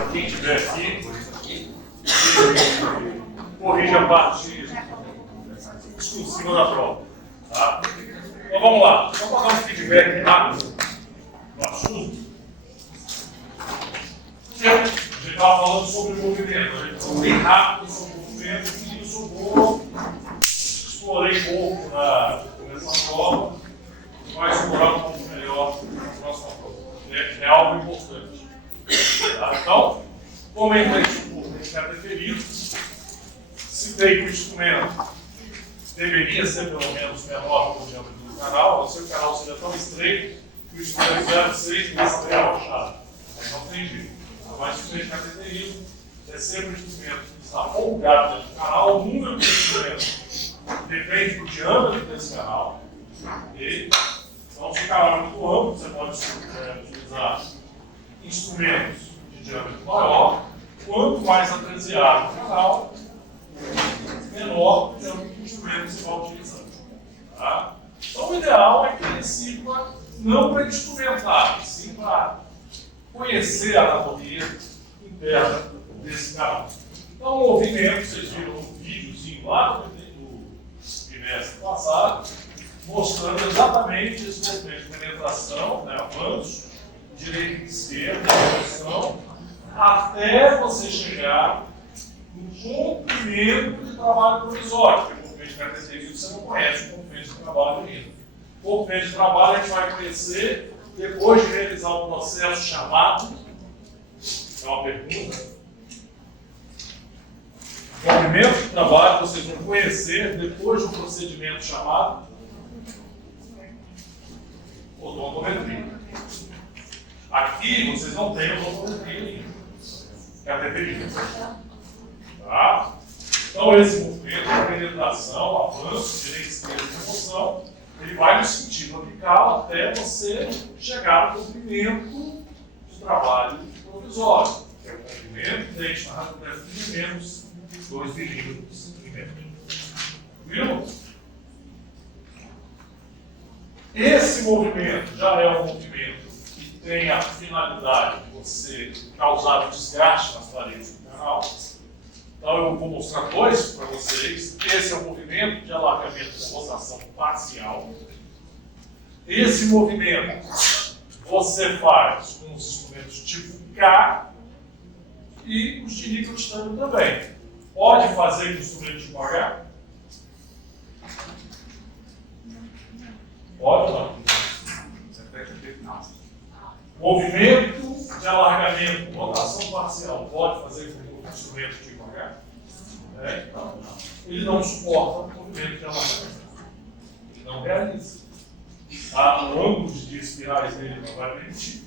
para quem estiver aqui, corrija a parte exclusiva da prova. Tá? Então vamos lá, vamos dar um feedback rápido no assunto. A gente estava falando sobre o movimento, a gente falou bem rápido sobre o movimento e isso explorei pouco na prova, vai explorar um pouco melhor na próxima prova. É algo importante. Tá? Então, comenta isso por ficar deferido. Citei que o instrumento deveria ser pelo menos menor que o diâmetro do canal, se o canal seja tão estreito que o instrumento 0,6 nessa real chave. Aí não tem jeito. Mas o instrumento característico é sempre um instrumento que está folgado dentro do canal. O número do instrumento depende do diâmetro desse canal. Okay? Então, se o canal é muito amplo, você pode utilizar instrumentos de diâmetro maior. Quanto mais atraseado o canal, menor o diâmetro do instrumento que você vai utilizar. Tá? Então, o ideal é que ele sirva não para instrumentar, sim para conhecer a anatomia interna desse canal. Então, o movimento, vocês viram um videozinho lá no trimestre passado, mostrando exatamente esse movimento de penetração, né, avanço, direita e esquerda, direção, até você chegar no comprimento de trabalho provisório, porque o movimento de característica você não conhece o movimento de trabalho ainda. O movimento de trabalho a gente vai conhecer depois de realizar um processo chamado, é uma pergunta, o movimento de trabalho vocês vão conhecer depois de um procedimento chamado odontometria. Aqui vocês não têm odontometria ainda, que é a preferida. Tá? Então esse movimento de penetração, avanço, direita, esquerda e remoção, ele vai no sentido apical até você chegar no comprimento de trabalho provisório, que é o comprimento dente na radiografia menos 2 milímetros de comprimento. Viu? Esse movimento já é um movimento que tem a finalidade de você causar um desgaste nas paredes do canal. Então eu vou mostrar dois para vocês. Esse é o movimento de alargamento com rotação parcial. Esse movimento você faz com os instrumentos tipo K e os de nível titânio também. Pode fazer com instrumento tipo H? Pode ou não? Movimento de alargamento com rotação parcial pode fazer com instrumento tipo H? Não. Ele não suporta o movimento de alargamento. Ele não realiza. Ângulos de espirais dele não vai permitir.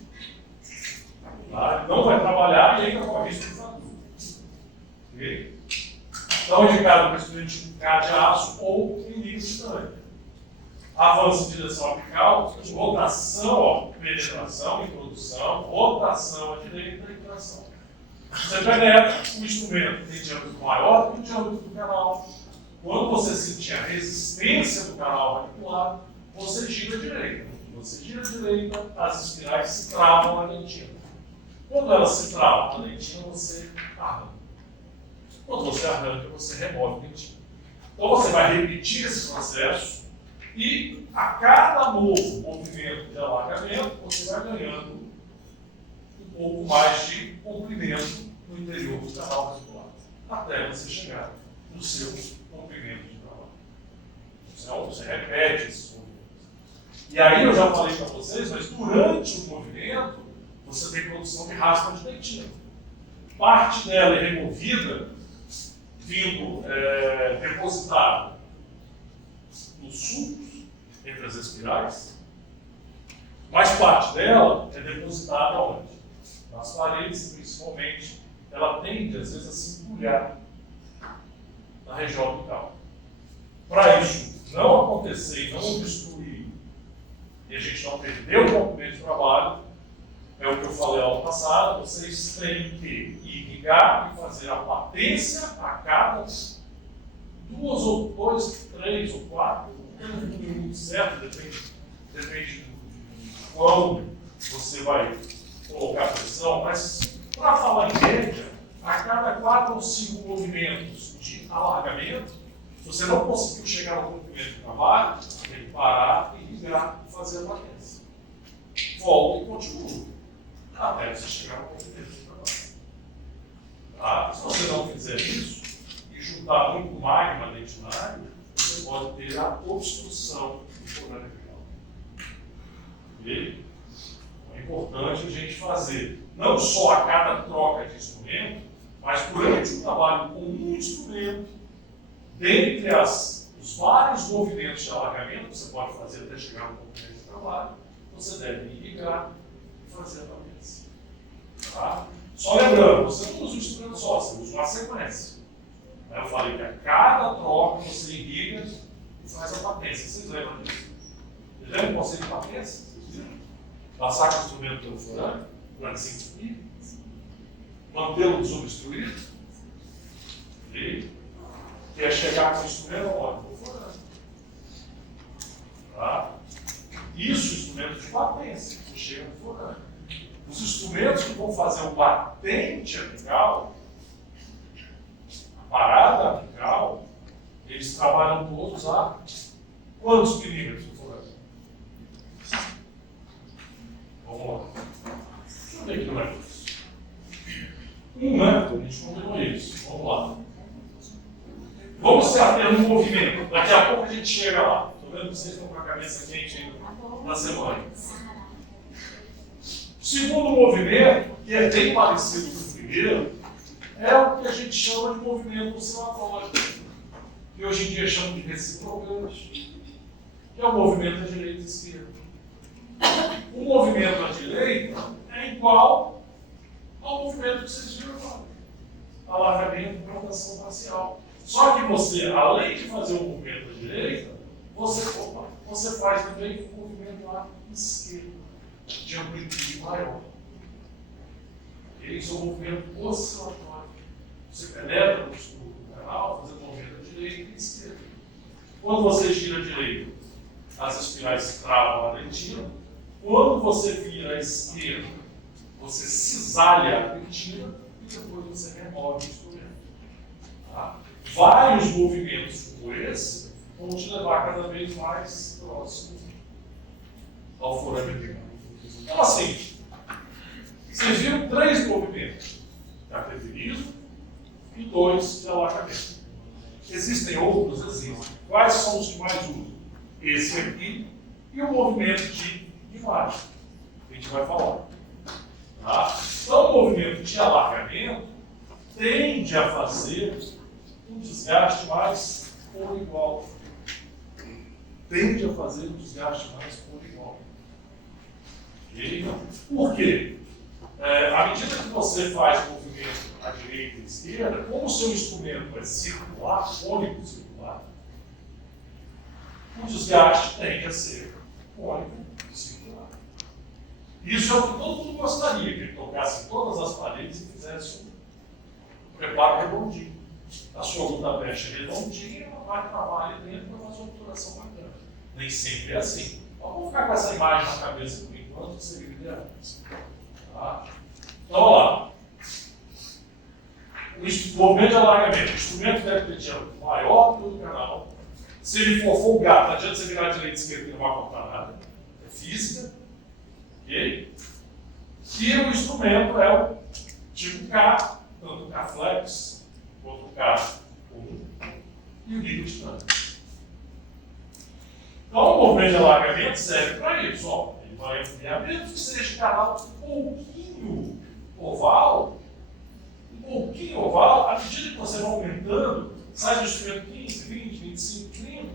Tá? Ele não vai trabalhar e ainda corre risco de fratura. Ok? Então, indicado para instrumento tipo K de aço ou em nível titânio. Avanço em direção apical, rotação, ó, penetração, introdução, rotação à direita e tração. Você penetra, o instrumento tem diâmetro maior do que o diâmetro do canal. Quando você sentir a resistência do canal radicular, você gira à direita. Quando você gira à direita, as espirais se travam na dentina. Quando elas se travam na dentina, você arranca. Quando você arranca, você remove a dentina. Então você vai repetir esse processo e a cada novo movimento de alargamento, você vai ganhando um pouco mais de comprimento no interior do canal radicular, até você chegar no seu comprimento de trabalho. Então, você repete esses movimentos. E aí eu já falei para vocês, mas durante o movimento, você tem produção de raspa de dentina. Parte dela é removida, vindo depositada nos sulcos, entre as espirais, mas parte dela é depositada onde? Nas paredes, principalmente, ela tende às vezes a se empulhar na região apical. Para isso não acontecer e não obstruir e a gente não perder o comprimento de trabalho, é o que eu falei aula passada, vocês têm que irrigar e fazer a patência a cada 2 ou 2, 3 ou 4, muito certo, depende de quando você vai colocar pressão, mas para falar em consigo movimentos de alargamento, se você não conseguiu chegar ao comprimento do trabalho, tem que parar e ligar e fazer a latência. Volta e continua, até você chegar ao comprimento do trabalho. Tá? Se você não fizer isso, e juntar muito magma dentro da área, você pode ter a obstrução do forame vital. Ok? É importante a gente fazer, não só a cada troca de instrumento, mas durante o trabalho com um instrumento, dentre os vários movimentos de alargamento que você pode fazer até chegar no comprimento de trabalho, você deve ligar e fazer a latência. Tá? Só lembrando, você não usa um instrumento só, você usa uma sequência. Aí eu falei que a cada troca você liga e faz a latência. Vocês lembram disso? Vocês lembram do conceito de latência? Vocês viram? Passar com o instrumento pelo forame durante 5 segundos, mantê-lo desobstruído, e quer chegar com o instrumento aonde? No forame. Tá? Isso, instrumento de latência, você chega no forame. Os instrumentos que vão fazer o batente apical, a parada apical, eles trabalham todos a quantos milímetros do forame? Vamos lá. Deixa eu ver aqui no negócio. A gente combinou isso. Vamos lá. Vamos se ater no movimento. Daqui a pouco a gente chega lá. Estou vendo que vocês estão com a cabeça quente ainda na semana. O segundo movimento, que é bem parecido com o primeiro, é o que a gente chama de movimento oscilatório, que hoje em dia chamam de reciprocante, que é o movimento à direita e esquerda. O movimento à direita é igual ao movimento que vocês viram agora, alargamento e rotação parcial. Só que você, além de fazer o movimento à direita, você faz também o movimento à esquerda, de amplitude maior. Isso é um movimento oscilatório. Você penetra no canal, fazendo o movimento à direita e à esquerda. Quando você gira à direita, as espirais se travam a dentina. Quando você vira à esquerda, você cisalha a dentina e depois você remove o instrumento. Tá? Vários movimentos como esse vão te levar cada vez mais próximo ao forame apical. Então, assim, vocês viram 3 movimentos de cateterismo e 2 de alargamento. Existem outros? Existem. Quais são os que mais usam? Esse aqui e o movimento de imagem, que a gente vai falar. Tá? Então, o movimento de alargamento tende a fazer um desgaste mais por igual. Tende a fazer um desgaste mais por igual. Okay? Por quê? À medida que você faz o movimento à direita e à esquerda, como o seu instrumento é circular, cônico circular, o desgaste tende a ser cônico circular. Isso é o que todo mundo gostaria, que ele tocasse em todas as paredes e fizesse um preparo redondinho. A sua luta mexe redondinha, ela vai trabalhar ali dentro para fazer uma obturação bacana. Nem sempre é assim. Então, vamos ficar com essa imagem na cabeça por enquanto, que seria ideal. Tá? Então, vamos lá. O movimento de alargamento. O instrumento deve ter diâmetro maior do que o canal. Se ele for folgado, não adianta você virar direita e esquerda que não vai cortar nada. É física. Ok? E o instrumento é o tipo K, tanto K flex quanto K comum e o líquido dinâmico. Então, o movimento de alargamento serve para isso. Ó. Ele vai ampliar, mesmo que seja canal um pouquinho oval, à medida que você vai aumentando, sai do instrumento 15, 20, 25, 30,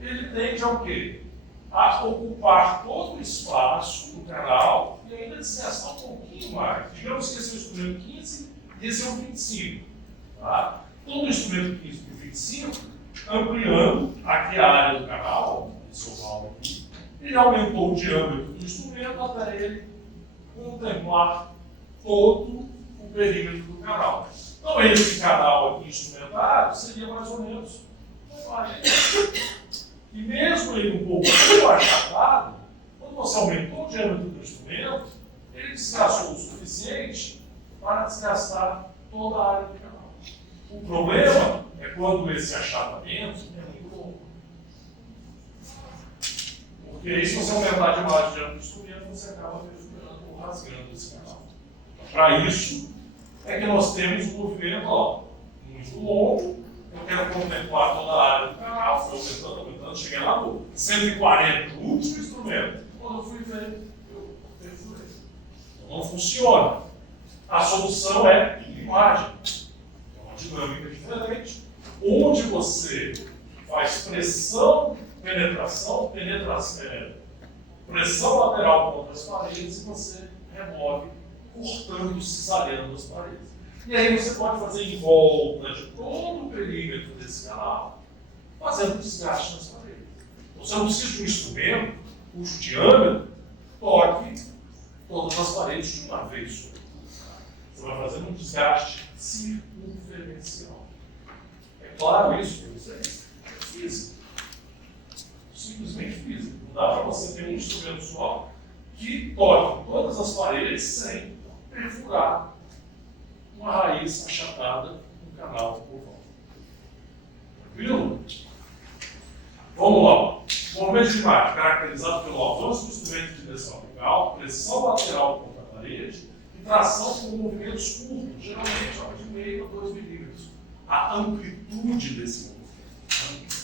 ele tende ao quê? A ocupar todo o espaço do canal e ainda desgastar um pouquinho mais. Digamos que esse é o instrumento 15 e esse é o 25. Tá? Todo o instrumento 15 para o 25, ampliando aqui a área do canal, esse oval aqui, ele aumentou o diâmetro do instrumento até ele contemplar todo o perímetro do canal. Então, esse canal aqui instrumentado seria mais ou menos um 40. E mesmo ele um pouco achatado, quando você aumentou o diâmetro do instrumento, ele desgastou o suficiente para desgastar toda a área do canal. O problema é quando esse achatamento é muito longo. Porque aí, se você aumentar demais o diâmetro do instrumento, você acaba perfurando ou rasgando esse canal. Para isso, é que nós temos um movimento muito longo. Eu quero contemplar toda a área do canal, fui aumentando, cheguei lá no 140, no último instrumento. Quando eu fui ver, eu perfurei. Então não funciona. A solução é imagem. É uma dinâmica diferente, onde você faz pressão, penetração, pressão lateral contra as paredes e você remove, cortando, cisalhando as paredes. E aí você pode fazer em volta de todo o perímetro desse canal, fazendo desgaste nas paredes. Então, você não precisa de um instrumento cujo diâmetro toque todas as paredes de uma vez só. Você vai fazer um desgaste circunferencial. É claro isso para vocês? É física. Simplesmente física. Não dá para você ter um instrumento só que toque todas as paredes sem perfurar uma raiz achatada no canal por volta. Tranquilo? Vamos lá. Movimento de imagem caracterizado pelo avanço do instrumento de direção apical, pressão lateral contra a parede e tração com movimentos curtos, geralmente de meio a 2 milímetros. A amplitude desse movimento.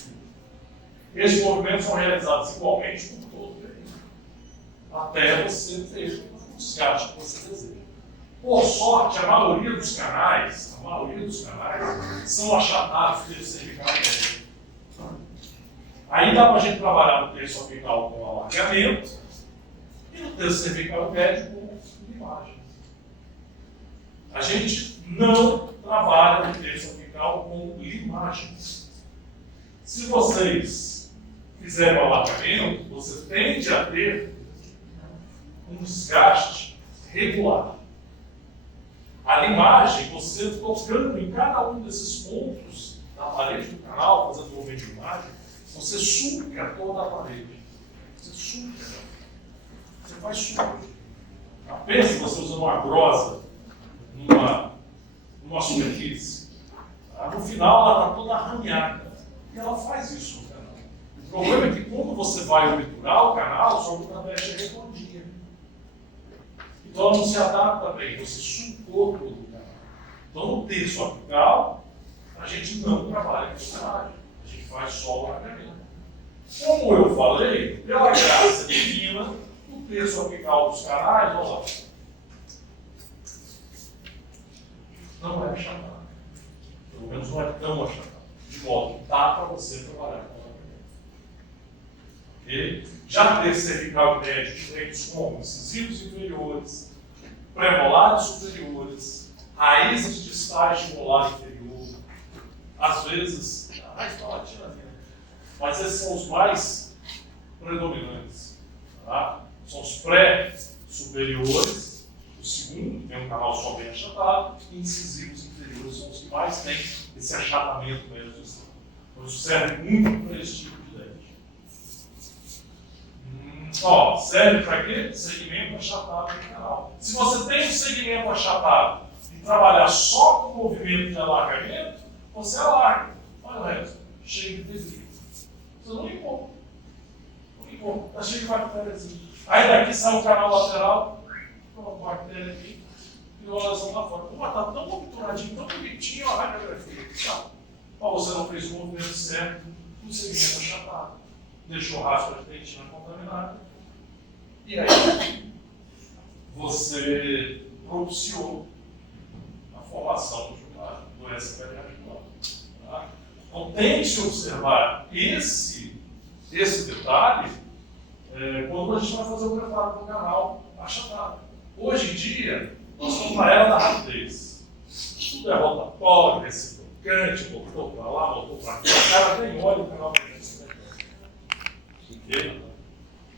Esses movimentos são realizados igualmente por todo o perímetro, até você ter o desgaste que você deseja. Por sorte, a maioria dos canais são achatados pelo cervical médio. Aí dá para a gente trabalhar no terço apical com alargamento e no terço cervical médio com limagens. A gente não trabalha no terço apical com limagens. Se vocês fizerem o alargamento, você tende a ter um desgaste regular. A limagem, você tocando em cada um desses pontos da parede do canal, fazendo movimento de imagem, você suca toda a parede. Você suca. Você faz suco. Pensa você usando uma grosa numa superfície. No final ela está toda arranhada. E ela faz isso no canal. O problema é que quando você vai obturar o canal, sua ultramecha é redondinha. Então ela não se adapta bem. Você sucou todo o canal. Então no terço apical, a gente não trabalha com imagem. A gente faz só o alargamento. Como eu falei, pela graça divina, o terço apical dos canais, olha lá, não é achatado. Pelo menos não é tão achatado. De modo que dá para você trabalhar com alargamento. Okay? Já o terço cervical médio, diferentes como incisivos inferiores, premolares superiores, raízes distais de molar inferior, às vezes, raiz palatina, mas esses são os mais predominantes. Tá? São os pré-superiores, o segundo tem um canal só bem achatado, e incisivos inferiores são os que mais têm esse achatamento mesmo do sistema. Então isso serve muito para esse tipo de dente. Serve para quê? Segmento achatado do canal. Se você tem um segmento achatado e trabalhar só com movimento de alargamento, você alarga. Olha o resto, cheio de desvio. Você não limpou. Não limpou. Está cheio de bactérias. Aí daqui sai o canal lateral, uma bactéria aqui, e o lesão lá fora. Pô, está tão obturadinho, tão bonitinho a radiografia. Tá. Mas você não fez o movimento certo no segmento achatado. Deixou rastro de dentina contaminada. E aí, você propiciou a formação de uma doença periarticular. Tá? Então, tente observar esse detalhe quando a gente vai fazer o preparo do canal achatado. Hoje em dia, nós estamos na era da rapidez. Tudo é rotatório, reciprocante, botou para lá, botou para cá. O cara nem olha o canal para isso.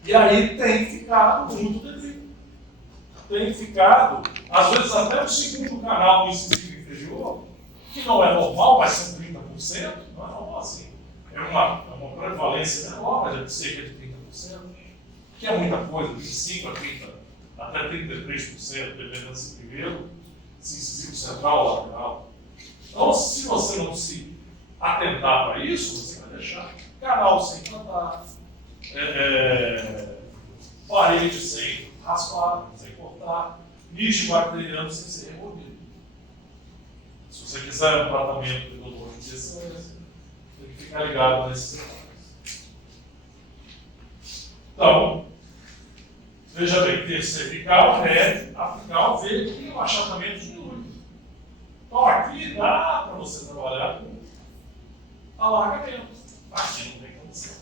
E aí tem ficado muito devido. Tem ficado, às vezes até o segundo canal do incisivo inferior, que não é normal, mas são 30%, não é normal assim. É uma prevalência menor, mas é de cerca de 30%, que é muita coisa, 25% a 30%, até 33%, dependendo se primeiro, se incisivo central lateral. Então, se você não se atentar para isso, você vai deixar canal sem plantar, parede sem raspar, sem cortar, nicho bacteriano sem ser removido. Se você quiser um tratamento odontológico de excelência, tem que ficar ligado nesses detalhes. Então, veja bem, cervical, médio, apical, veio que o achatamento diminui. Então aqui dá para você trabalhar com alargamento. Aqui não tem condição.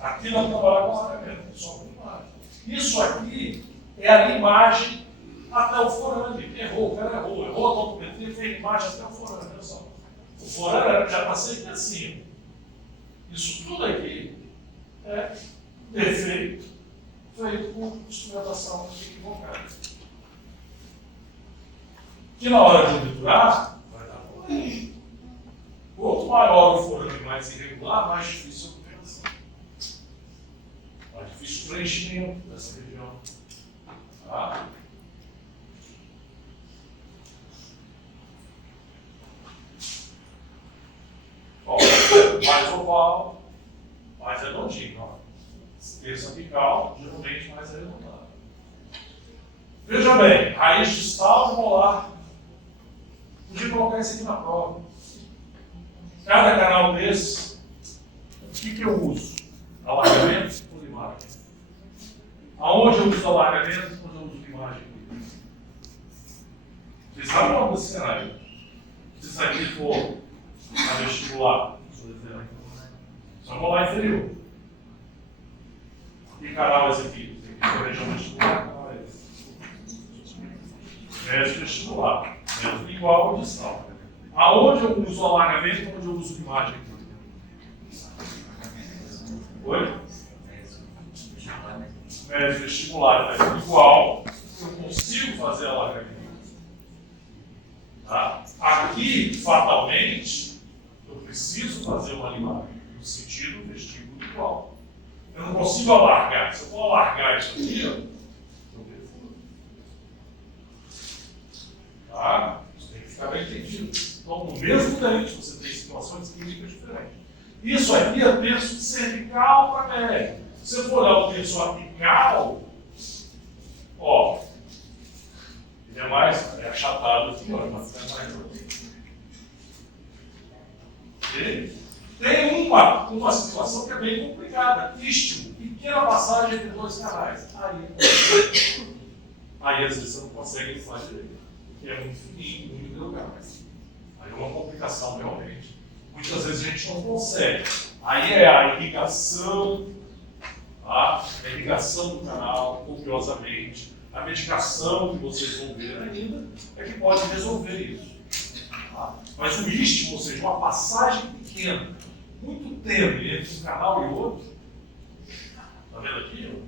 Aqui não trabalha com alargamento, só com imagem. Isso aqui é a limagem até o forame. Errou, o cara errou a odontometria, fez imagem até o forame. Olha só. O forame já passei aqui assim. Isso tudo aqui é defeito feito por instrumentação equivocada. Que na hora de obturar, vai dar problema. Quanto maior o forame mais irregular, mais difícil a obturação. Mais difícil o preenchimento dessa região. Tá? Mais oval, mais redondinho. Terça apical, geralmente mais arredondado. Veja bem, raiz distal e molar. Podia colocar isso aqui na prova. Cada canal desse, o que eu uso? Alargamento ou limagem? Aonde eu uso alargamento e onde eu uso limagem? Vocês sabem logo desse cenário? Se isso aqui for a vestibular, só molar inferior. Que canal é esse aqui? Esse aqui é a região vestibular, canal é esse. Médio vestibular. Médio igual ou distal. Aonde eu uso alargamento e onde eu uso imagem? Oi? Médio vestibular é igual, eu consigo fazer alargamento. Tá? Aqui, fatalmente, eu preciso fazer uma limagem, no sentido vestíbulo igual. Eu não consigo alargar. Se eu for alargar isso aqui, eu perfuro. Tá? Isso tem que ficar bem entendido. Então, no mesmo dente, você tem situações clínicas diferentes. Isso aqui é terço cervical para médio. Se você for olhar o terço apical, ó, ele é mais achatado aqui, ó, mas é mais grosso. Tem uma situação que é bem complicada. Istmo, pequena passagem entre dois canais. Aí às vezes você não consegue fazer direito, porque é muito fininho, muito delgado. Aí é uma complicação realmente. Muitas vezes a gente não consegue. Aí é a irrigação, tá? A irrigação do canal, copiosamente. A medicação que vocês vão ver ainda é que pode resolver isso. Tá? Mas o istmo, ou seja, uma passagem pequena, muito tênue entre um canal e outro, está vendo aqui?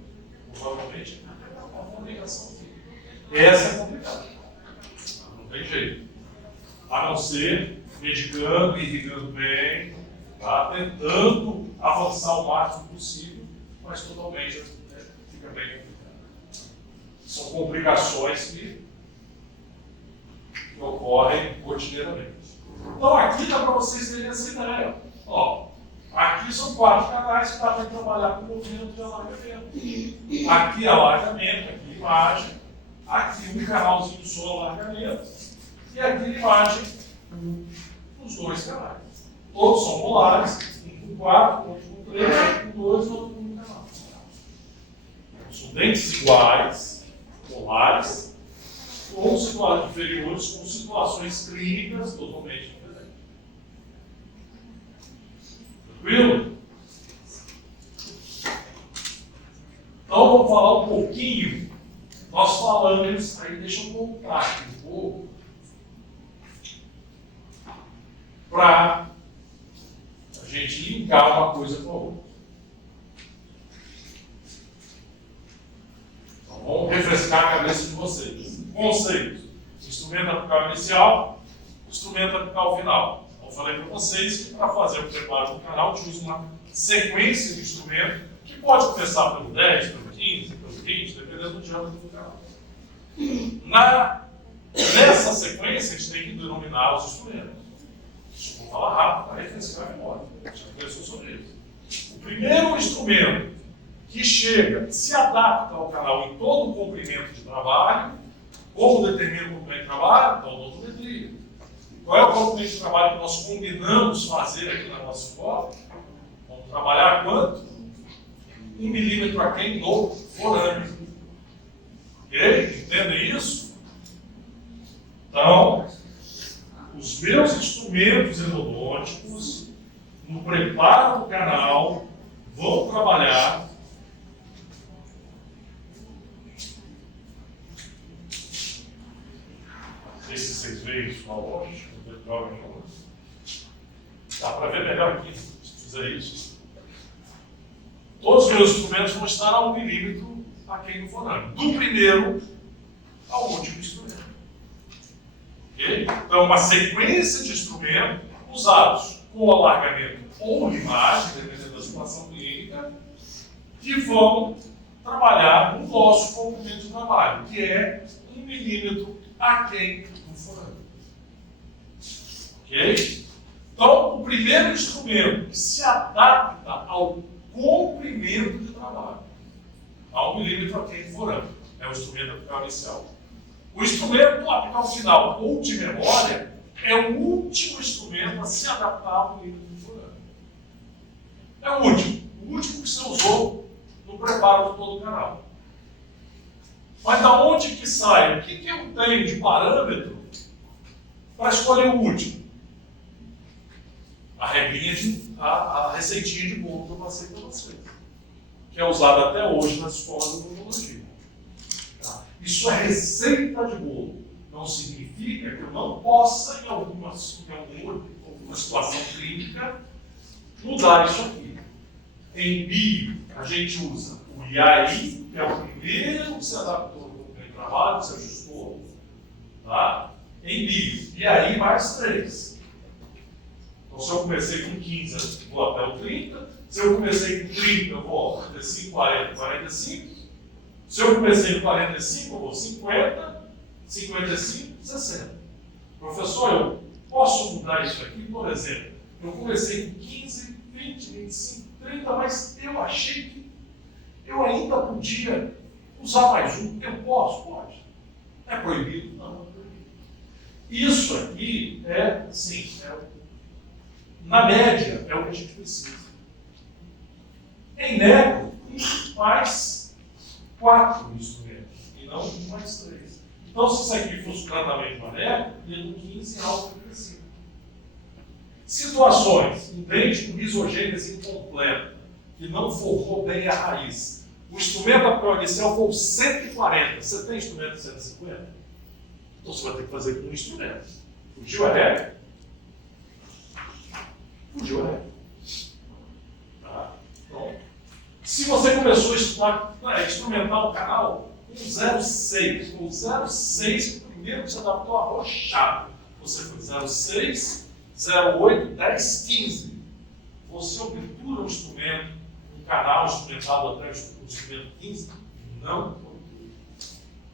Provavelmente é uma comunicação aqui. Essa é complicada. Não tem jeito. A não ser medicando, irrigando bem, tá? Tentando avançar o máximo possível, mas totalmente fica bem complicado. São complicações que ocorrem cotidianamente. Então aqui dá para vocês terem essa ideia. Ó, aqui são 4 canais que dá para trabalhar com movimento de alargamento. Aqui alargamento, aqui imagem, aqui um canalzinho só alargamento, e aqui imagem nos 2 canais. Todos são molares, um com 4, outro com 3, outro com 2, outro com 1 canal. São dentes iguais, molares, ou situações inferiores com situações clínicas totalmente diferentes. Tranquilo? Então vamos falar um pouquinho. Nós falamos, aí deixa eu voltar aqui um pouco para a gente linkar uma coisa com a outra. Então vamos refrescar a cabeça de vocês. Conceitos: instrumento apical inicial, instrumento apical final. Então, eu falei para vocês que para fazer o preparo do canal, eu uso uma sequência de instrumentos que pode começar pelo 10, pelo 15, pelo 20, dependendo do diâmetro do canal. Nessa sequência, a gente tem que denominar os instrumentos. Vou falar rápido, para refrescar a memória. A gente já conversou sobre isso. O primeiro instrumento que chega, se adapta ao canal em todo o comprimento de trabalho, como determina o comprimento de trabalho? Então, odometria. Qual é o comprimento de trabalho que nós combinamos fazer aqui na nossa escola? Vamos trabalhar quanto? 1 milímetro aquém no forame. Ok? Entendem isso? Então, os meus instrumentos endodônticos, no preparo do canal, vão trabalhar não sei se vocês veem isso lá longe, dá para ver melhor aqui, se fizer isso. Todos os meus instrumentos vão estar a 1 milímetro aquém no forame, do primeiro ao último instrumento. Okay? Então, uma sequência de instrumentos usados com alargamento ou limagem, dependendo da situação clínica, que vão trabalhar no nosso comprimento de trabalho, que é 1 milímetro aquém do forame. Ok? Então, o primeiro instrumento que se adapta ao comprimento de trabalho, a 1 milímetro aquém do forame, é o instrumento apical inicial. O instrumento apical final ou de memória é o último instrumento a se adaptar ao milímetro de forame. É o último que você usou no preparo de todo o canal. Mas da onde que sai? O que eu tenho de parâmetro para escolher o último? A regrinha a receitinha de bolo que eu passei para vocês, que é usada até hoje nas escolas de odontologia. Tá? Isso é receita de bolo. Não significa que eu não possa, em alguma situação clínica, mudar isso aqui. Em bio, a gente usa o IAI, que é o primeiro que se adaptou no trabalho, que se ajustou. Tá? Em bio, IAI mais 3. Então, se eu comecei com 15, eu vou até o 30. Se eu comecei com 30, eu vou 35, 40, 45. Se eu comecei com 45, eu vou 50, 55, 60. Professor, eu posso mudar isso aqui? Por exemplo, eu comecei com 15, 20, 25, 30, mas eu achei que eu ainda podia usar mais um. Eu posso? Pode. É proibido? Não, não é proibido. Isso aqui é, sim, na média, é o que a gente precisa. Em neco, 1 mais 4 instrumentos, e não 1 mais 3. Então, se isso aqui fosse o tratamento de neco, ia do 15 ao 35. Situações, um dente com risogênese incompleta, que não formou bem a raiz. O instrumento apical inicial foi 140. Você tem instrumento de 150? Então você vai ter que fazer com um instrumento. Fugiu a regra? Fugiu a regra. Tá? Então, se você começou a estudar instrumental no canal, com 0,6. Com 0,6, o primeiro que você adaptou arrochado. Você foi 0,6, 0,8, 10, 15. Você obtura um instrumento, um canal instrumentado até o instrumento 15? Não.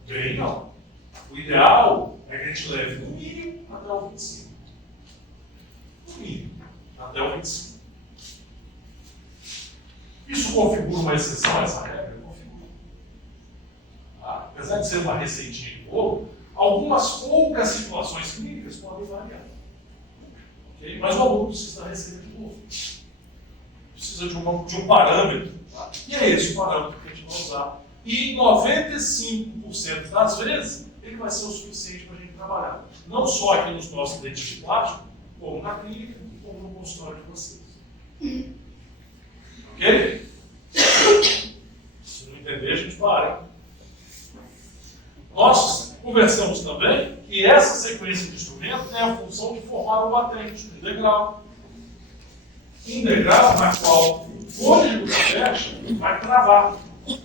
Bem, não. O ideal é que a gente leve no mínimo até o 25. No mínimo, até o 25. Isso configura uma exceção a essa regra? Configura. Tá? Apesar de ser uma receitinha de bolo, algumas poucas situações clínicas podem variar. Okay? Mas o aluno precisa da receita de bolo. Precisa de um parâmetro. Tá? E é esse o parâmetro que a gente vai usar. E 95% das vezes, ele vai ser o suficiente para a gente trabalhar. Não só aqui nos nossos dentes de plástico, como na clínica, como no consultório de vocês. Ok? Se não entender, a gente para. Nós conversamos também que essa sequência de instrumentos tem a função de formar um batente, um degrau. Um degrau na qual o cônigo da flecha vai travar.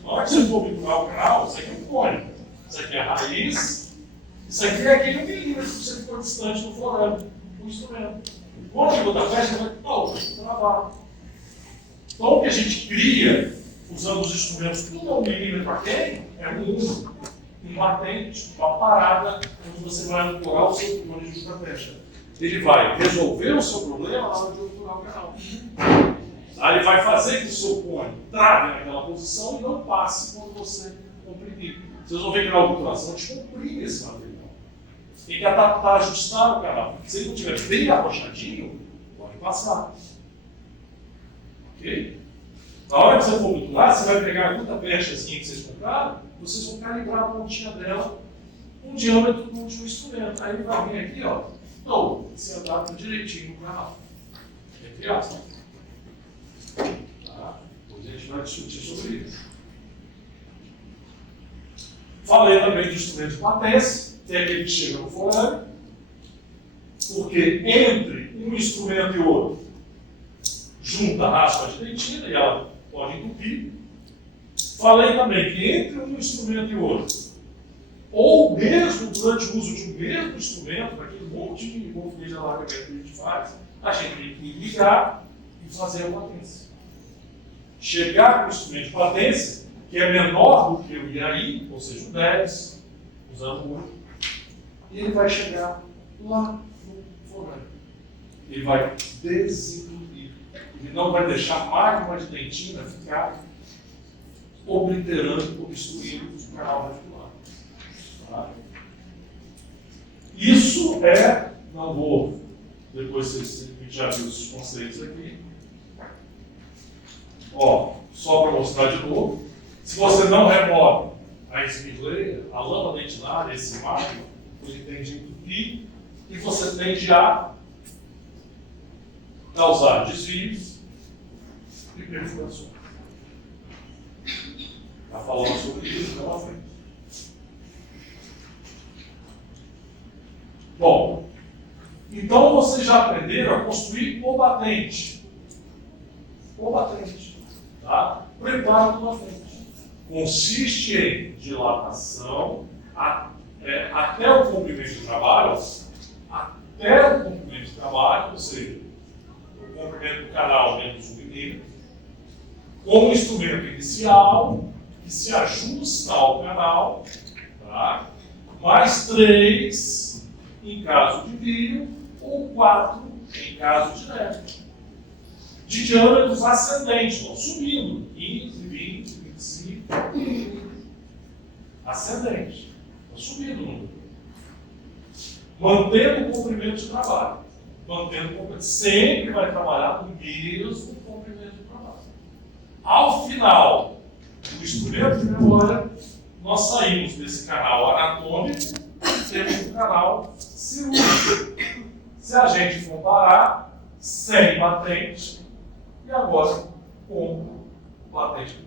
Na hora que você for vincular o canal, isso aqui é um cônigo. Isso aqui é a raiz. Isso aqui é aquele milímetro que você ficou distante do forame, do instrumento. O cônigo da flecha vai travar. Então, o que a gente cria, usando os instrumentos tudo a 1 milímetro aquém, é um 1. um batente, uma parada, onde você vai ancorar o seu cone junto à testa. Ele vai resolver o seu problema na hora de obturar o canal. Aí ele vai fazer que o seu cone trave naquela posição e não passe quando você comprimir. Vocês vão ver que na obturação a gente comprime esse material. Tem que adaptar, ajustar o canal. Se ele não estiver bem arrochadinho, pode passar. Ok? Na hora que você for obturar, você vai pegar muita pechazinha que vocês compraram, vocês vão calibrar a pontinha dela com o diâmetro do último instrumento. Aí ele vai vir aqui, ó, então, se adapta direitinho no canal. Entre aspas. Tá? Depois a gente vai discutir sobre isso. Falei também do instrumento de patência, que é aquele que chega no forame, porque entre um instrumento e outro, junta a raspa de dentina e ela pode entupir. Falei também que entre um instrumento e outro, ou mesmo durante o uso de um mesmo instrumento, para aquele monte de movimento de alargamento que a gente faz, a gente tem que ligar e fazer a patência. Chegar com o instrumento de patência, que é menor do que o IAI, ou seja, o 10, usando o 8, e ele vai chegar lá no forame. Ele vai desentupir. Ele não vai deixar a máquina de dentina ficar obliterando, obstruindo o canal radicular. Tá? Isso é, não vou, depois vocês já viram os conceitos aqui. Ó, só para mostrar de novo. Se você não remove a espirleira, a lâmpada dentinária, esse marco, ele tende a entupir e você tende a causar desvios e perfurações. Já falamos sobre isso lá na frente. Bom, então vocês já aprenderam a construir o batente. O batente. Tá? Preparo do batente. Consiste em dilatação até o comprimento de trabalho, ou seja, o comprimento do canal menos 1 milímetro, com um instrumento inicial que se ajusta ao canal, tá? Mais 3 em caso de vio ou 4 em caso de leve. De diâmetros ascendentes, vão subindo, 15, 20, 25, ascendente. Está subindo o número. Mantendo o comprimento de trabalho. Mantendo o comprimento. Sempre vai trabalhar no mesmo comprimento de trabalho. Ao final do instrumento de memória, nós saímos desse canal anatômico e temos um canal cirúrgico. Se a gente for parar, sem batente, e agora com batente.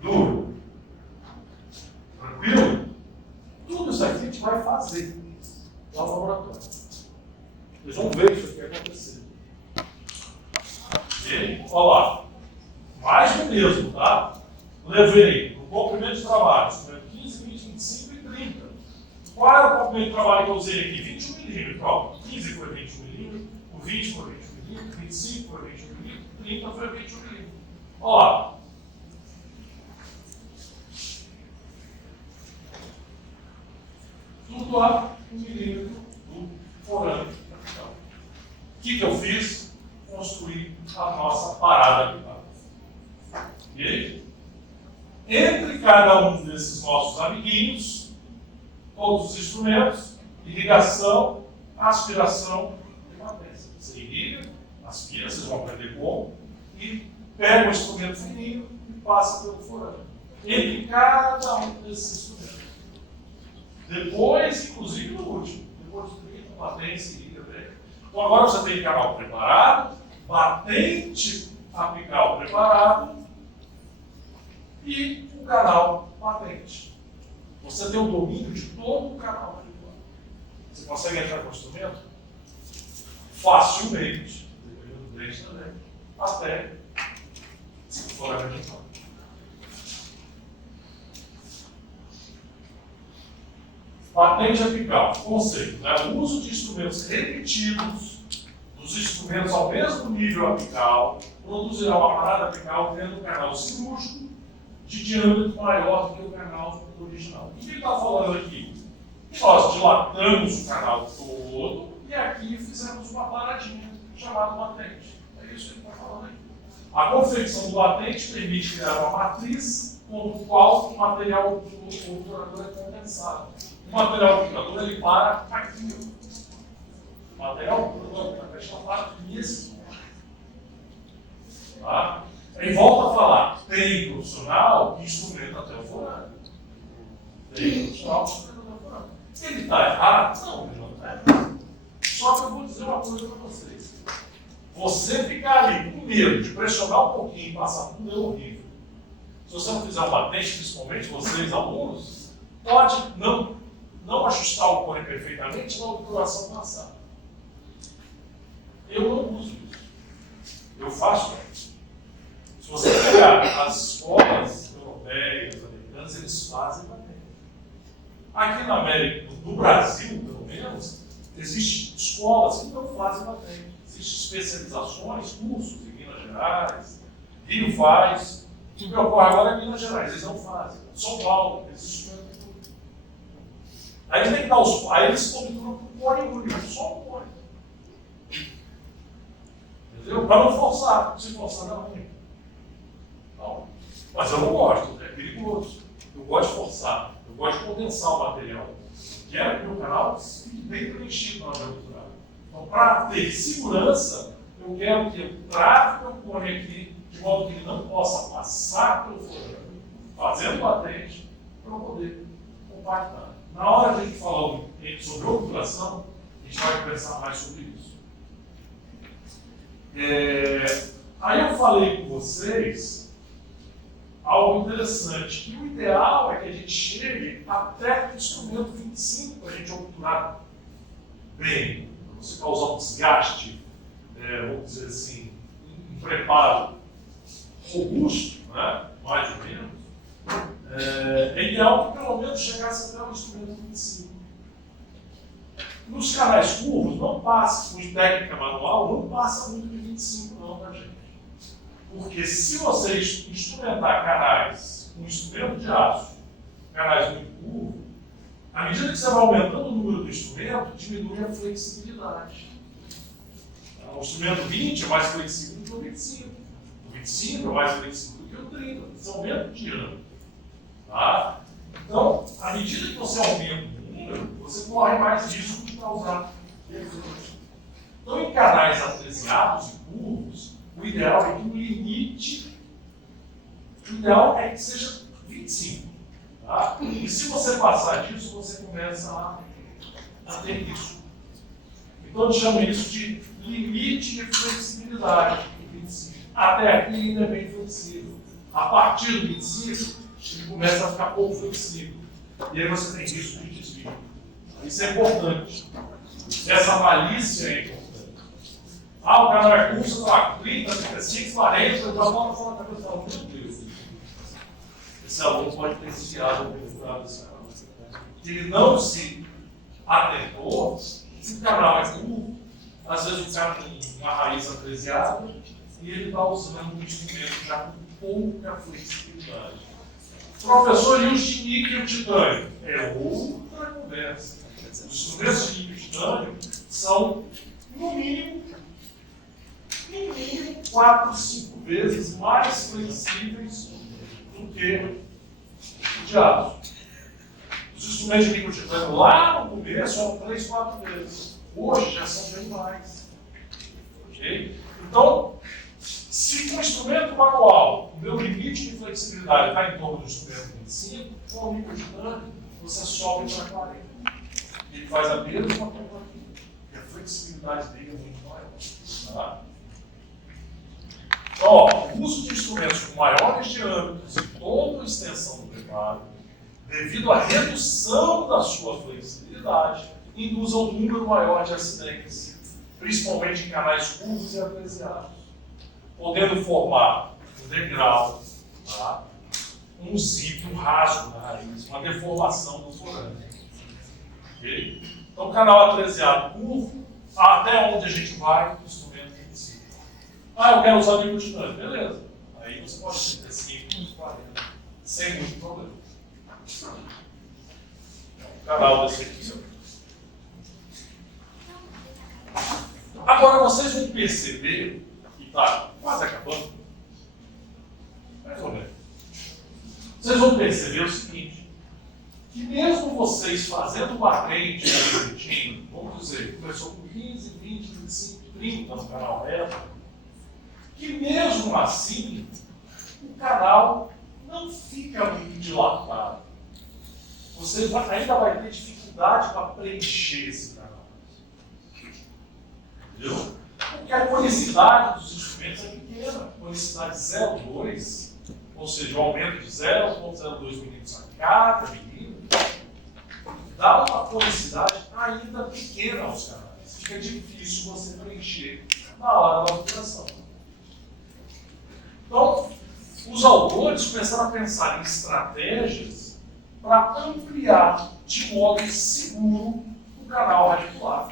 Duro? Tranquilo? Tudo isso aqui a gente vai fazer lá no laboratório. Vocês vão ver isso aqui acontecer. E, olha lá. Mais do mesmo, tá? Levei no comprimento de trabalho, 15, 20, 25 e 30. Qual era o comprimento de trabalho que eu usei aqui? 21 milímetros. Ó, 15 foi 21 milímetros, o 20 foi 21 milímetros, 25 foi 21 milímetros, 30 foi 21 milímetros. Olha lá. Tudo a 1 milímetro do forame. Então, o que eu fiz? Construir a nossa parada aqui. Ok? Entre cada um desses nossos amiguinhos, todos os instrumentos, irrigação, aspiração e patência. Você irriga, aspira, vocês vão aprender como, e pega o instrumento fininho e passa pelo forame. Entre cada um desses instrumentos. Depois, inclusive no último, depois do 30, patência e irriga bem. Então agora você tem canal preparado, batente apical preparado e o canal patente. Você tem o domínio de todo o canal radicular. Você consegue entrar com o instrumento facilmente, dependendo do dente também, até se for a radicular. Patente apical, conceito, né? O uso de instrumentos repetidos, dos instrumentos ao mesmo nível apical, produzirá uma parada apical dentro do canal cirúrgico de diâmetro maior do que o canal original. O que ele está falando aqui? Que nós dilatamos o canal todo e aqui fizemos uma paradinha chamada latente. É isso que ele está falando aqui. A confecção do latente permite criar uma matriz com o qual o material do obturador é condensado. O material do obturador ele para aqui. O material do obturador para nesse ponto. Tá? Aí volta a falar, tem profissional que instrumenta até o forado. Tem profissional que instrumenta até o forado. Ele está errado? Não, ele não está errado. Só que eu vou dizer uma coisa para vocês. Você ficar ali com medo de pressionar um pouquinho e passar tudo é horrível. Se você não fizer uma teste, principalmente vocês, alunos, pode não ajustar o cone perfeitamente na obturação passar. Eu não uso isso. Eu faço isso. Se você pegar as escolas europeias, americanas, eles fazem também. Aqui na América, no Brasil, pelo menos, existem escolas que não fazem patente. Existem especializações, cursos em Minas Gerais, Rio faz. O que me ocorre agora é Minas Gerais, eles não fazem. São Paulo, existe o mesmo. Aí eles têm que dar os. Aí eles comituram com o cone único, só o cone. Entendeu? Para não forçar, se forçar não é ruim. Não. Mas eu não gosto, é perigoso. Eu gosto de forçar, eu gosto de condensar o material. Quero que o meu canal fique bem preenchido na hora de obturar. Então, para ter segurança, eu quero que eu trave meu cone aqui, de modo que ele não possa passar pelo forando, fazendo latente, para eu poder compactar. Na hora de a gente falar sobre obturação, a gente vai conversar mais sobre isso. Aí eu falei com vocês algo interessante, que o ideal é que a gente chegue até o instrumento 25 para a gente obturar bem, para você causar um desgaste, vamos dizer assim, um preparo robusto, né? Mais ou menos. É ideal que pelo menos chegasse até o instrumento 25. Nos canais curvos, não passa, com técnica manual, não passa muito de 25 não, tá, gente? Porque se você instrumentar canais com instrumento de aço, canais muito curvos, à medida que você vai aumentando o número do instrumento, diminui a flexibilidade. O instrumento 20 é mais flexível do que o 25. O 25 é mais flexível do que o 30. Você aumenta o diâmetro. Tá? Então, à medida que você aumenta o número, você corre mais risco de causar defeitos. Então, em canais artesiados e curvos, o ideal é que o limite, o ideal é que seja 25. Tá? E se você passar disso, você começa a ter risco. Então, eu chamo isso de limite de flexibilidade, 25. Até aqui ainda é bem flexível. A partir do 25, ele começa a ficar pouco flexível. E aí você tem risco de desvio. Isso é importante. Essa malícia é importante. O cara vai curso, sei lá, 30, 35, 40, eu já volto fora da cabeça e falo, meu Deus, esse aluno pode ter desviado ou perfurado esse canal. Ele não se atentou, se o canal é curto, às vezes o cara tem uma raiz artesiada e ele está usando um instrumento já com pouca flexibilidade. Professor, e o chinique e o titânio? É outra conversa. Os instrumentos de chinique e titânio são, no mínimo, 4, 5 vezes mais flexíveis do que o de aço. Os instrumentos de chinique e titânio lá no começo eram 3, 4 vezes. Hoje já são bem mais. Okay? Então, se com o instrumento manual o meu limite de flexibilidade está em torno do instrumento 25, com o nível de dano, você sobe para 40. Ele faz a mesma coisa aqui. E a flexibilidade dele é muito maior. Tá? Então, o uso de instrumentos com maiores diâmetros e toda a extensão do preparo, devido à redução da sua flexibilidade, induz a um número maior de acidentes, principalmente em canais curvos e artesiados, podendo formar um degrau, tá? Um zipe, um rasgo na raiz, uma deformação do forante. Okay? Então, canal artesiado curvo, até onde a gente vai, instrumento 25. Ah, eu quero usar bicotinante. Beleza. Aí você pode ter 5, 40, sem muito problema. O canal desse aqui. Agora vocês vão perceber que está quase acabando. Mais ou menos. Vocês vão perceber o seguinte, que mesmo vocês fazendo uma rede direitinho, vamos dizer, começou com 15, 20, 25, 30 no canal reto, que mesmo assim, o canal não fica muito dilatado. Você ainda vai ter dificuldade para preencher esse canal. Entendeu? Porque a conicidade dos instrumentos é pequena. A conicidade 0,2, ou seja, o aumento de 0,02 milímetros a cada milímetro, dá uma conicidade ainda pequena aos canais. Fica difícil você preencher na hora da operação. Então, os autores começaram a pensar em estratégias para ampliar de modo seguro o canal radicular,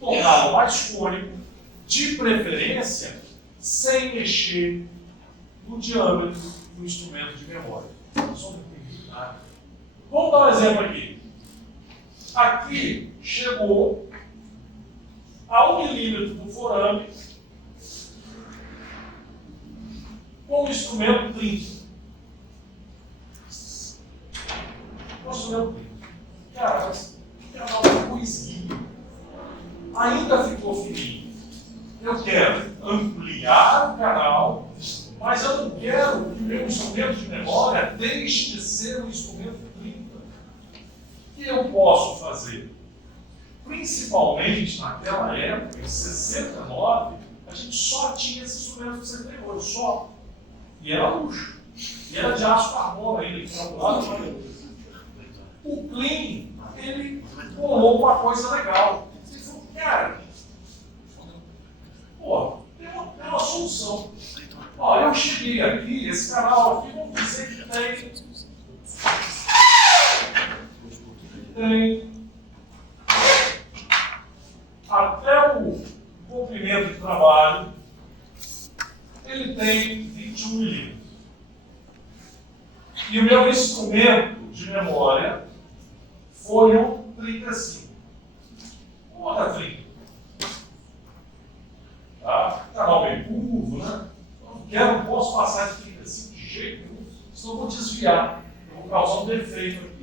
torná-lo mais cônico, de preferência sem mexer no diâmetro do instrumento de memória. Vamos dar um exemplo aqui. Aqui chegou a 1 milímetro do forame com o instrumento 30. O instrumento 30. Cara, mas o canal ficou esguio. Ainda ficou fininho. Eu quero ampliar o canal, mas eu não quero que o meu instrumento de memória deixe de ser um instrumento 30. O que eu posso fazer? Principalmente naquela época, em 69, a gente só tinha esse instrumento que você tem hoje, só. E era luxo. E era de aço carbono ainda, que calculado para ele. O Clean, ele bolou uma coisa legal. Ele falou, cara, pô, tem uma solução. Ó, eu cheguei aqui, esse canal aqui, vamos dizer que tem até o comprimento de trabalho, ele tem 21 milímetros. E o meu instrumento de memória foi o 35. Vou botar 30. Tá? Canal bem curvo, né? Não posso passar de 35 de jeito nenhum, senão eu vou desviar. Eu vou causar um defeito aqui.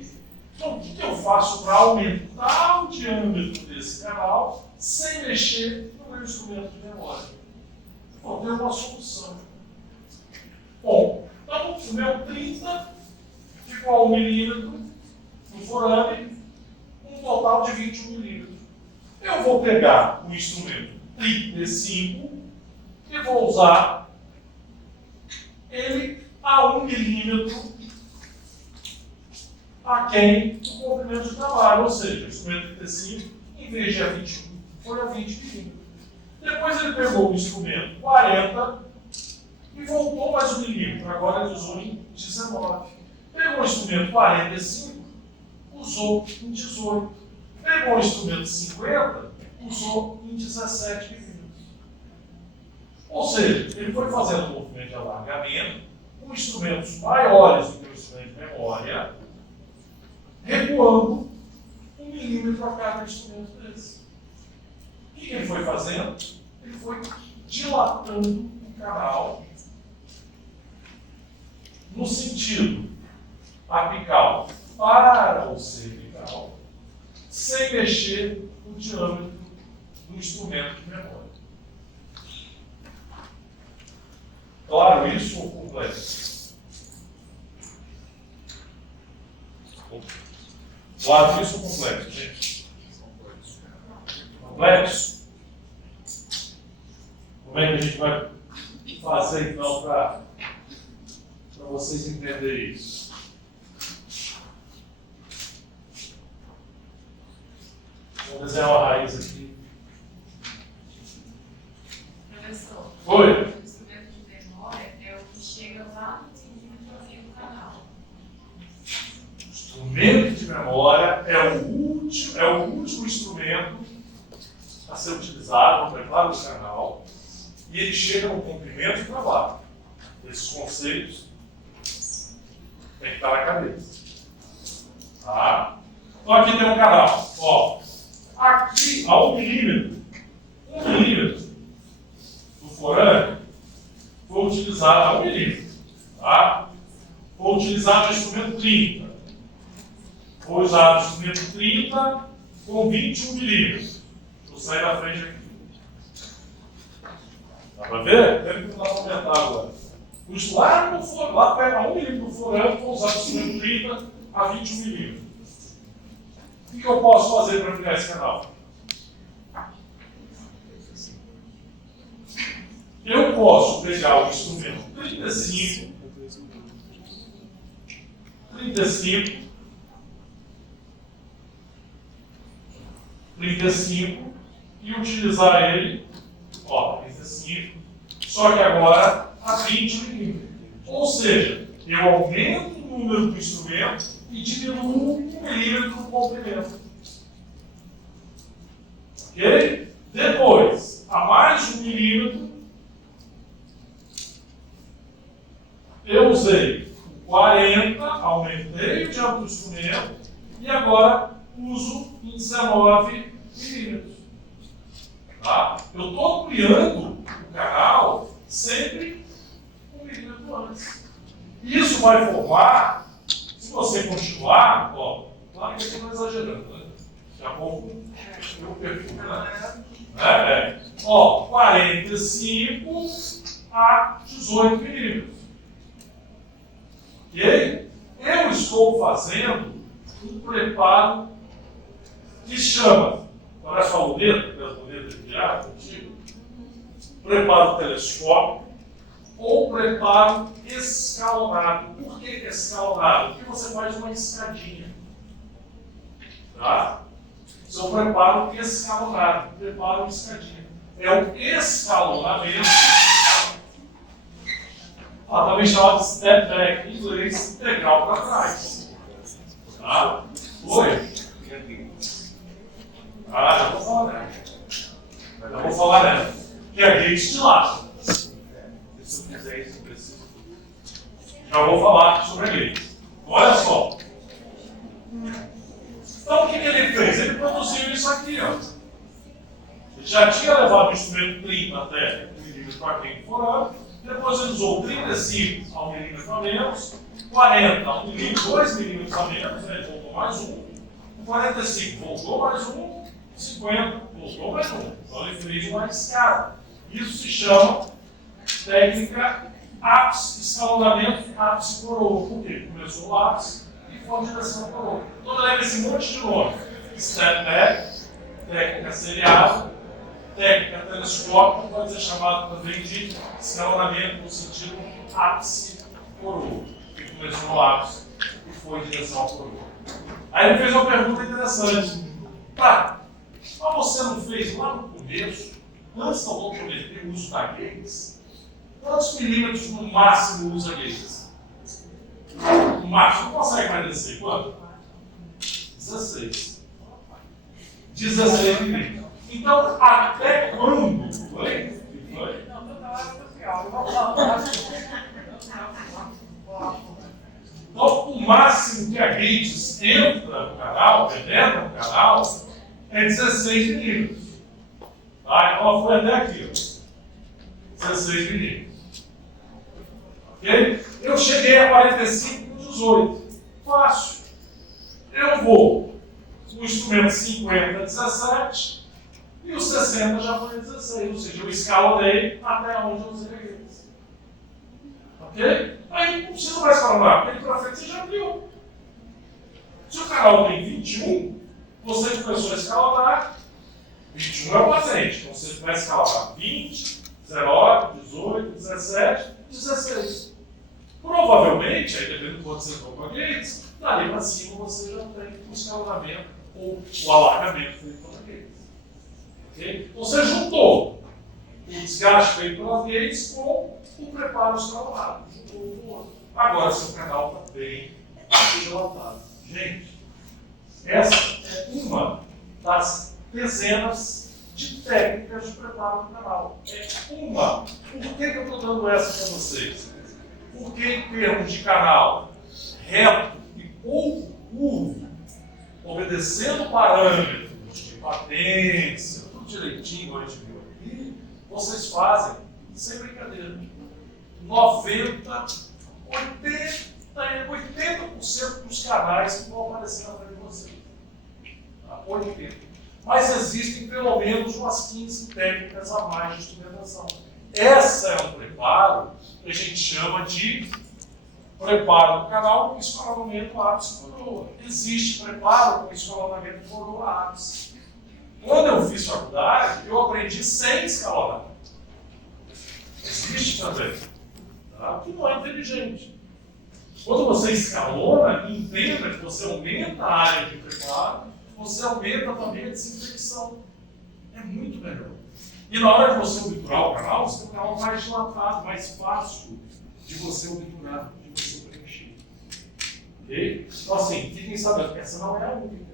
Então, o que eu faço para aumentar o diâmetro desse canal sem mexer no meu instrumento de memória? Vou ter uma solução. Bom, então o meu 30 ficou a 1 milímetro no forame, um total de 21 milímetros. Eu vou pegar o instrumento 35 e vou usar ele a 1 milímetro aquém do comprimento de trabalho, ou seja, o instrumento 35, em vez de a 21, foi a 20 milímetros. Depois ele pegou o instrumento 40 e voltou mais 1 milímetro, agora ele usou em 19. Pegou o instrumento 45, usou em 18. Pegou o instrumento 50, usou em 17 milímetros. Ou seja, ele foi fazendo um movimento de alargamento com instrumentos maiores do que o instrumento de memória, recuando 1 milímetro a cada instrumento desse. O que ele foi fazendo? Ele foi dilatando o canal no sentido apical para o cervical, sem mexer no diâmetro do instrumento de memória. Claro isso ou complexo? Claro isso ou complexo, gente? Complexo? Como é que a gente vai fazer então para vocês entenderem isso? Vamos desenhar uma raiz aqui. Professor, Oi. o instrumento de memória é o que chega lá no centímetro do canal. O instrumento de memória é o último instrumento a ser utilizado no preparo do canal e ele chega no comprimento movimento de trabalho. Esses conceitos têm que estar na cabeça. Tá? Então aqui tem um canal. Ó, aqui a 1 milímetro do forame foi utilizado a 1 milímetro. Tá? Foi utilizado o instrumento 30. Foi usado o instrumento 30 com 21 milímetros. Vou sair da frente aqui. Dá para ver? Deve que não dá para aumentar agora. Lá no forame, lá pega 1 milímetro do forame, foi usado o instrumento 30 a 21 milímetros. O que eu posso fazer para criar esse canal? Eu posso pegar o instrumento 35 e utilizar ele, ó, 35, só que agora a 20 milímetros. Ou seja, eu aumento o número do instrumento e diminuo 1 milímetro do comprimento. Ok? Depois, a mais de 1 milímetro, eu usei o 40, aumentei o diâmetro do instrumento e agora uso em 19 milímetros. Tá? Eu estou ampliando o canal sempre 1 milímetro antes. Isso vai formar, se você continuar, ó, claro que eu estou exagerando, né? Daqui a pouco eu pergunto, né? Ó, 45 a 18 milímetros. Ok? Eu estou fazendo um preparo que chama, parece uma luneta, aquelas lunetas de ar contigo, preparo telescópico ou preparo escalonado. Por que escalonado? Porque você faz uma escadinha. Tá? Isso é um preparo escalonado, preparo escadinha. É o escalonamento. Também chamado de step back, em inglês, degrau para trás. Tá? Oi? Já vou falar nela. Já vou falar nela. Que é gate de lado. Se eu quiser isso, preciso. Já vou falar sobre a gate. Olha só. Então o que ele fez? Ele produziu isso aqui, ó. Ele já tinha levado o instrumento 30 até 1 milímetro para quem for. Depois ele usou 35 a 1 milímetro a menos, 40 a 1 milímetro, 2 milímetros a menos, né? Voltou mais um. 45 voltou mais um, 50 voltou mais um. Então ele fez uma escada. Isso se chama técnica ápice, escalonamento ápice coroa. Por quê? Começou o ápice e foi a direção coroa. Então leva esse monte de nome. Step back, técnica seriada, técnica telescópica, pode ser chamado também de escalonamento no sentido ápice coroa. Que começou no ápice e foi em direção à coroa. Aí ele fez uma pergunta interessante. Tá, mas você não fez lá no começo, antes de eu comprometer o uso da gates, quantos milímetros no máximo usa gates? No máximo, não consegue mais descer. Quanto? 16. 16 milímetros. Então, até quando? Foi? Então, o máximo que a Gates entra no canal, penetra no canal, é 16 milímetros. Tá? Então, ela foi até aqui, ó. 16 milímetros. Ok? Eu cheguei a 45 com 18. Fácil. Eu vou o instrumento 50 a 17 e o 60 já foi 16. Ou seja, eu escalonei até onde eu usei eles. Ok? Aí não precisa mais escalonar, porque para frente você já viu. Se o canal tem 21, você começou a escalonar, 21 é o paciente, então você vai escalonar 20, 19, 18, 17, 16. Provavelmente, aí dependendo do quanto você for com a Gates, dali para cima você já tem o escalonamento ou o alargamento feito pela Gates. Okay? Então você juntou o desgaste feito pelas Gates com o preparo escalonado. Juntou um com o outro. Agora seu canal está bem dilatado. Gente, essa é uma das dezenas de técnicas de preparo do canal. É Por que eu estou dando essa para vocês? Porque em termos de canal reto e pouco curvo, obedecendo parâmetros de patência, tudo direitinho, como a gente viu aqui, vocês fazem, sem brincadeira, 80% dos canais que vão aparecer na frente de vocês. Tá? 80%. Mas existem pelo menos umas 15 técnicas a mais de instrumentação. Essa é um preparo que a gente chama de preparo do canal com escalonamento ápice-coroa. Existe preparo com escalonamento coroa-ápice. Quando eu fiz faculdade, eu aprendi sem escalonamento. Existe também. Tá? Que não é inteligente. Quando você escalona, entenda que você aumenta a área de preparo, você aumenta também a desinfecção. É muito melhor. E na hora de você obturar o canal, você tem um canal mais dilatado, mais fácil de você obturar, de você preencher. Ok? Então, assim, fiquem sabendo que essa não é a única.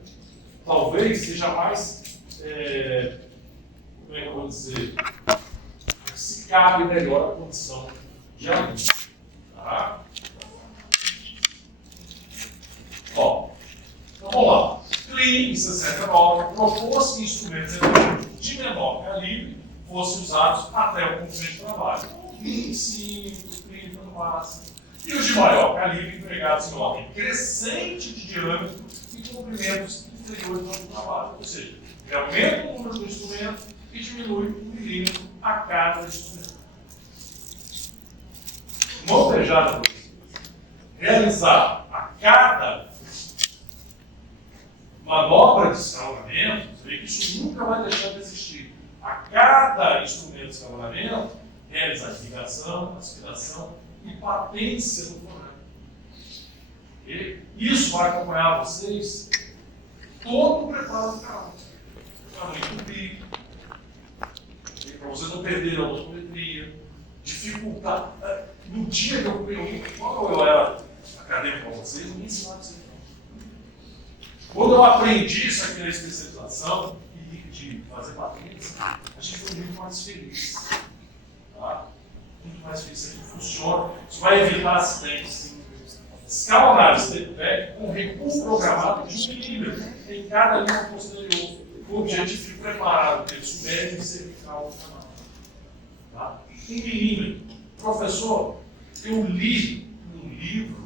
Talvez seja mais, como é que eu vou dizer, se cabe melhor a condição de aluno. Tá? Ó, então vamos lá. CLI, em 69, propôs que instrumentos eletrônicos de menor calibre fossem usados até o cumprimento de trabalho. 25, 30 no máximo. E os de maior calibre empregados em ordem crescente de diâmetro e comprimentos inferiores ao trabalho. Ou seja, aumenta o número do instrumento e diminui 1 milímetro a cada instrumento. Mantejada para vocês. Realizar a cada manobra de escalonamento, você vê que isso nunca vai deixar de existir. A cada instrumento de escalonamento, realizar irrigação, aspiração e patência do fornado. Okay? Isso vai acompanhar vocês todo o preparo do canal. Para não entupir, para vocês não perderem a odometria, dificultar. No dia que quando eu era acadêmico com vocês, eu me ensinava isso. Quando eu aprendi isso aqui na especialização e de fazer patentes, a gente foi muito mais feliz. Tá? Muito mais feliz. Isso aqui funciona. Isso vai evitar acidentes. Escalonar o step back com recuo programado de 1 milímetro em cada linha posterior, com o objetivo de preparar o terço médio e cervical do canal. Tá? 1 milímetro. Professor, eu li num livro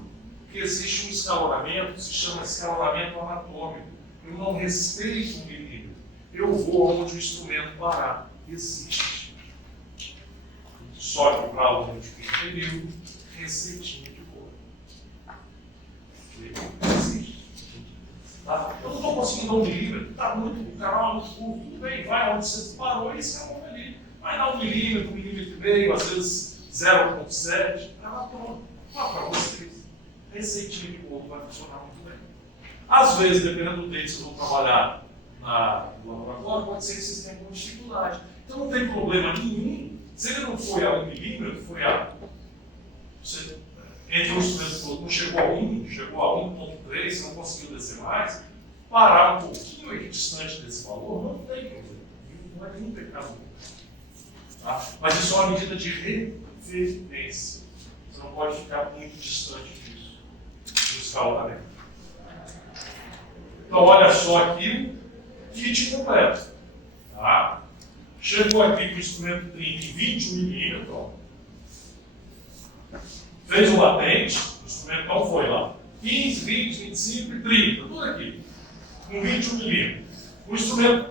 que existe um escalonamento que se chama escalonamento anatômico. Eu não respeito 1 milímetro. Eu vou onde o instrumento parar. Existe. Só que para aluno de quinto período, receitinha de cor. Existe. Tá? Eu não estou conseguindo 1 milímetro. Está muito, o canal é muito curto. Tudo bem, vai onde você parou e escalona ali. Vai dar 1 milímetro, 1,5 milímetro, às vezes 0,7. Anatômico. Para vocês. Receitinha de bolo vai funcionar muito bem. Às vezes, dependendo do tempo que vocês vão trabalhar no laboratório, pode ser que vocês tenham alguma dificuldade. Então não tem problema nenhum. Se ele não foi a 1 milímetro, foi a. Você, entre os instrumentos todos, não chegou a 1, chegou a 1,3, você não conseguiu descer mais, parar um pouquinho aqui distante desse valor, não tem problema. Não é nenhum pecado. Tá? Mas isso é uma medida de referência. Você não pode ficar muito distante disso. Do escalonamento. Então, olha só aqui o kit completo. Tá? Chegou aqui com o instrumento 30 em 21 milímetros. Fez o latente, o instrumento não foi lá. 15, 20, 25 e 30, tudo aqui. Com 21 milímetros. O instrumento,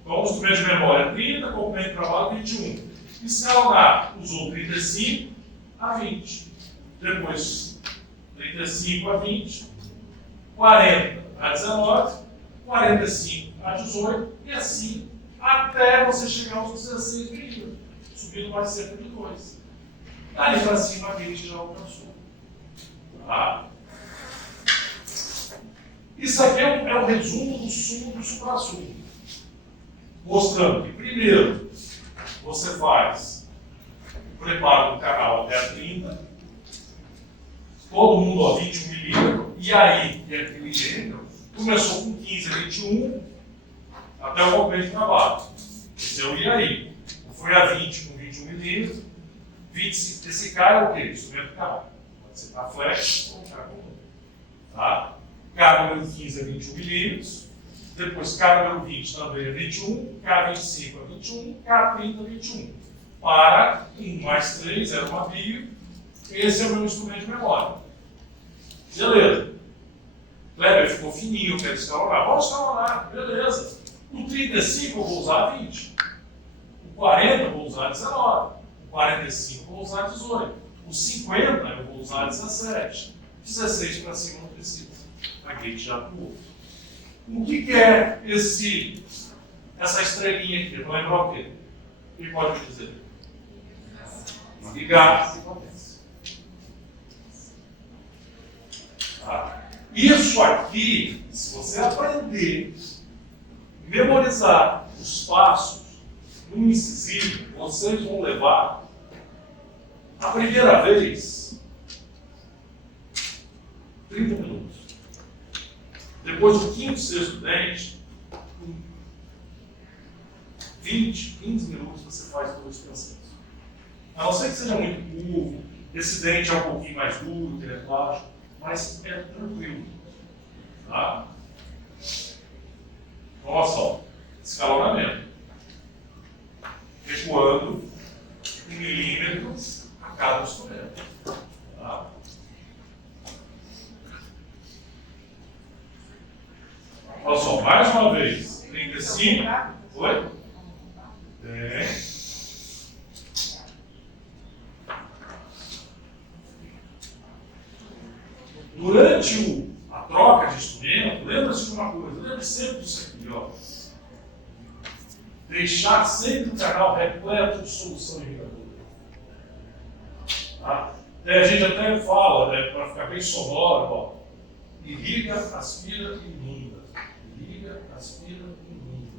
então, o instrumento de memória 30, complemento de trabalho 21. Escalonar, usou 35 a 20. Depois, 35 a 20. 40 a 19. 45 a 18. E assim, até você chegar aos 16 milímetros. Subindo mais cerca de 2. Daí para cima a gente já alcançou. Tá? Isso aqui é um resumo do sumo do supra-sumo. Mostrando que, primeiro, você faz o preparo do canal até a 30, todo mundo a 21 milímetros, e aí, e aquele milímetro, começou com 15 a 21, até o complemento de trabalho. Esse é o e aí. Foi a 20 com 21 milímetros. milímetros, 25. Esse K é o quê? Instrumento K. Pode ser K flex ou K comum. Tá? K número 15 é 21 milímetros. Depois K número 20 também é 21. K 25 é 21. K 30 é 21. Para 1 mais 3, 0,5. Esse é o meu instrumento de memória. Beleza. Kleber ficou fininho, quero escalonar. Vamos escalonar, beleza. O 35 eu vou usar 20. O 40 eu vou usar 19. O 45 eu vou usar 18. O 50 eu vou usar 17. 16 para cima não precisa. A gate já atuou. O que é essa estrelinha aqui? Vou lembrar o quê? O que pode me dizer? Ligar e potência. Tá? Isso aqui, se você aprender, memorizar os passos no incisivo, vocês vão levar a primeira vez 30 minutos. Depois do quinto, sexto dente, 20, 15 minutos você faz todo esse processo. A não ser que seja muito curvo, esse dente é um pouquinho mais duro, que ele é plástico, mas é tranquilo. Tá? Olha só, escalonamento. Recuando 1 milímetro a cada instrumento. Tá? Olha só, mais uma vez. 35. Oi? Tem. Durante a troca de instrumento, lembra-se de uma coisa, lembre sempre disso aqui, ó. Deixar sempre o canal repleto de solução irrigadora. Tá? A gente até fala, né, para ficar bem sonoro, ó. Irriga, aspira e inunda. Irriga, aspira e inunda.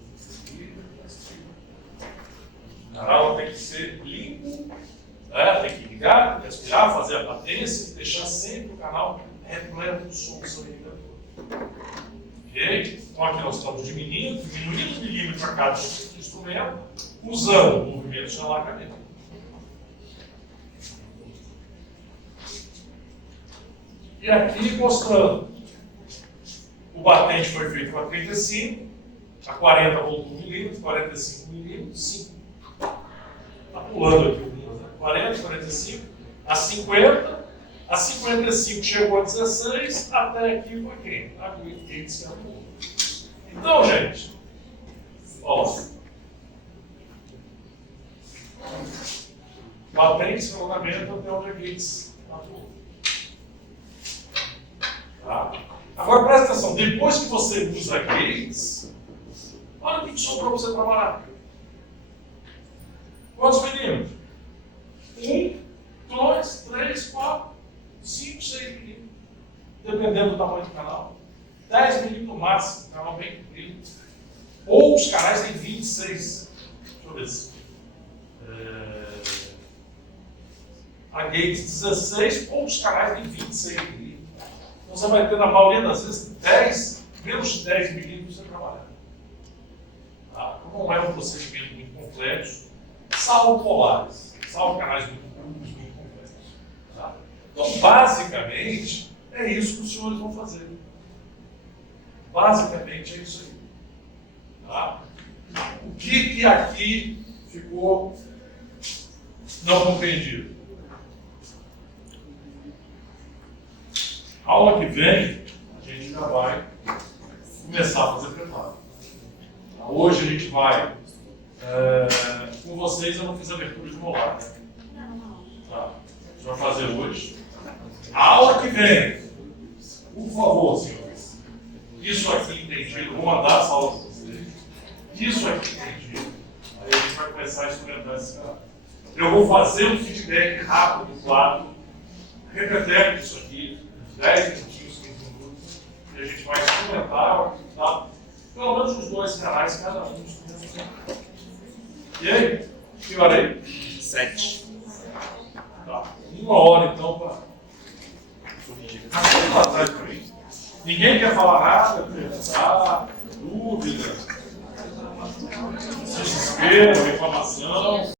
Irriga, aspira. O canal tem que ser limpo, né? Tem que ligar, tem que aspirar, fazer a patência e deixar sempre o canal repleto de solução irrigadora. Ok? Então aqui nós estamos diminuindo o milímetro a cada instrumento, usando o movimento de alargamento. E aqui mostrando, o batente foi feito com a 35, a 40 voltou 1 milímetro, 45 milímetros, 5. Está pulando aqui, 40, 45, a 50, a 55 chegou a 16, até aqui foi quem? A Gates que atuou. Então, gente, ó, batente, escalonamento até onde a Gates atuou. Tá? Agora presta atenção, depois que você usa Gates, olha o que sobrou para você trabalhar. Quantos milímetros? 1, 2, 3, 4, 5, 6 milímetros. Dependendo do tamanho do canal. 10 milímetros no máximo, canal bem comprido. Ou os canais têm 26. Deixa eu ver se. A Gates 16, ou os canais têm 26 milímetros. Então você vai ter, na maioria das vezes, 10, menos de 10 milímetros para trabalhar. Tá? Então não é um procedimento muito complexo, salvo polares, salvo canais muito curtos, muito complexos. Tá? Então, basicamente, é isso que os senhores vão fazer. Basicamente, é isso aí. Tá? O que aqui ficou não compreendido? A aula que vem, a gente já vai começar a fazer preparo. Hoje a gente vai, com vocês eu não fiz abertura de molar. Tá? A gente vai fazer hoje. A aula que vem, por favor, senhores, isso aqui entendido, vou mandar essa aula para vocês. Isso aqui entendido. Aí a gente vai começar a experimentar esse cara. Eu vou fazer um feedback rápido, claro, repetir isso aqui. 10 minutinhos, 15 minutos, e a gente vai experimentar, tá? Pelo menos os 2 canais, cada um. E aí? Que hora aí? 7. Tá. 1 hora então para. Tá atrás para mim. Ninguém quer falar nada, perguntar, dúvida, desespero, reclamação.